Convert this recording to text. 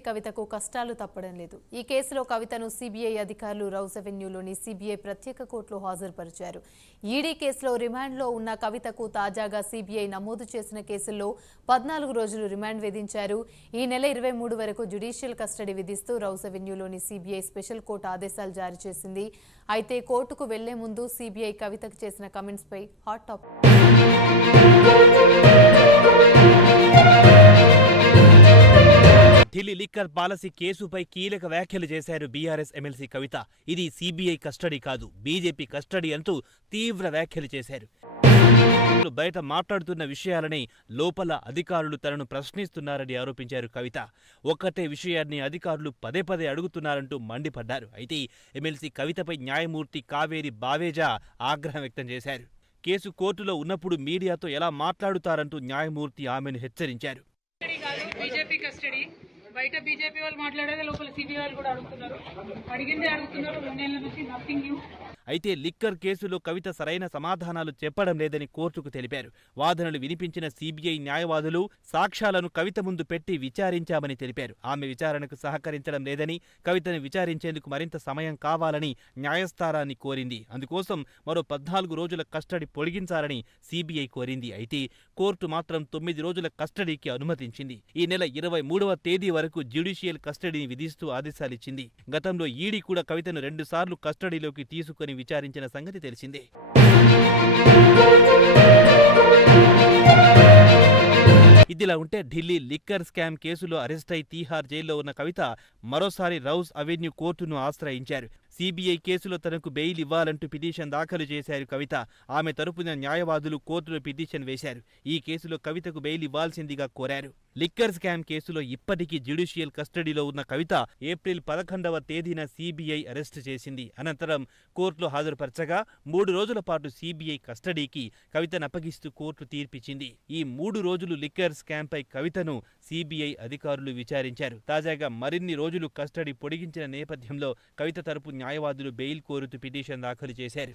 కవితకు కష్టాలు తప్పడం లేదు. ఈ కేసులో కవితను సిబిఐ అధికారులు రౌస్ అవెన్యూలోని సిబిఐ ప్రత్యేక కోర్టులో హాజరుపరిచారు. ఈడీ కేసులో రిమాండ్లో ఉన్న కవితకు తాజాగా సిబిఐ నమోదు చేసిన కేసుల్లో 14 రోజులు రిమాండ్ విధించారు. ఈ నెల 23 వరకు జ్యుడిషియల్ కస్టడీ విధిస్తూ రౌస్ అవెన్యూలోని సిబిఐ స్పెషల్ కోర్టు ఆదేశాలు జారీ చేసింది. అయితే కోర్టుకు వెళ్లే ముందు సిబిఐ కవితకు చేసిన కమెంట్స్ పై hot topic. Delhi liquor policy కేసుపై కీలక వ్యాఖ్యలు చేశారు బీఆర్ఎస్ ఎమ్మెల్సీ కవిత. ఇది సీబీఐ కస్టడీ కాదు, బీజేపీ కస్టడీ అంటూ తీవ్ర వ్యాఖ్యలు చేశారు. బయట మాట్లాడుతున్న విషయాలని లోపల అధికారులు తనను ప్రశ్నిస్తున్నారని ఆరోపించారు కవిత. ఒక్కటే విషయాన్ని అధికారులు పదే పదే అడుగుతున్నారంటూ మండిపడ్డారు. అయితే ఎమ్మెల్సీ కవితపై న్యాయమూర్తి కావేరి బావేజా ఆగ్రహం వ్యక్తం చేశారు. కేసు కోర్టులో ఉన్నప్పుడు మీడియాతో ఎలా మాట్లాడుతారంటూ న్యాయమూర్తి ఆమెను హెచ్చరించారు. బీజేపీ కస్టడీ బయట బీజేపీ వాళ్ళు మాట్లాడేది లోపల సిబిఐ వాళ్ళు కూడా అడుగుతున్నారు. అడిగిందే అడుగుతున్నారు. 2 నెలల నుంచి నథింగ్ న్యూ. అయితే లిక్కర్ కేసులో కవిత సరైన సమాధానాలు చెప్పడం లేదని కోర్టుకు తెలిపారు. వాదనలు వినిపించిన సిబిఐ న్యాయవాదులు సాక్ష్యాలను కవిత ముందు పెట్టి విచారించామని తెలిపారు. ఆమె విచారణకు సహకరించడం లేదని, కవితను విచారించేందుకు మరింత సమయం కావాలని న్యాయస్థానాన్ని కోరింది. అందుకోసం మరో 14 రోజుల కస్టడీ పొడిగించాలని సిబిఐ కోరింది. అయితే కోర్టు మాత్రం 9 రోజుల కస్టడీకి అనుమతించింది. ఈ నెల 23వ తేదీ వరకు జ్యుడిషియల్ కస్టడీని విధిస్తూ ఆదేశాలిచ్చింది. గతంలో ఈడీ కూడా కవితను 2 సార్లు కస్టడీలోకి తీసుకుని విచారించిన సంగతి తెలిసిందే. ఇదిలా ఉంటే ఢిల్లీ లిక్కర్ స్కామ్ కేసులో అరెస్టై తీహార్ జైల్లో ఉన్న కవిత మరోసారి రౌస్ అవెన్యూ కోర్టును ఆశ్రయించారు. సిబిఐ కేసులో తనకు బెయిల్ ఇవ్వాలంటూ పిటిషన్ దాఖలు చేశారు కవిత. ఆమె తరపున న్యాయవాదులు కోర్టులో పిటిషన్ వేశారు. ఈ కేసులో కవితకు బెయిల్ ఇవ్వాల్సిందిగా కోరారు. లిక్కర్ స్కామ్ కేసులో ఇప్పటికీ జ్యుడిషియల్ కస్టడీలో ఉన్న కవిత ఏప్రిల్ 11వ తేదీన సిబిఐ అరెస్టు చేసింది. అనంతరం కోర్టులో హాజరుపరచగా 3 రోజుల పాటు సిబిఐ కస్టడీకి కవితను అప్పగిస్తూ కోర్టు తీర్పిచ్చింది. ఈ 3 రోజులు లిక్కర్ స్కామ్పై కవితను సిబిఐ అధికారులు విచారించారు. తాజాగా మరిన్ని రోజులు కస్టడీ పొడిగించిన నేపథ్యంలో కవిత తరపు న్యాయవాదులు బెయిల్ కోరుతూ పిటిషన్ దాఖలు చేశారు.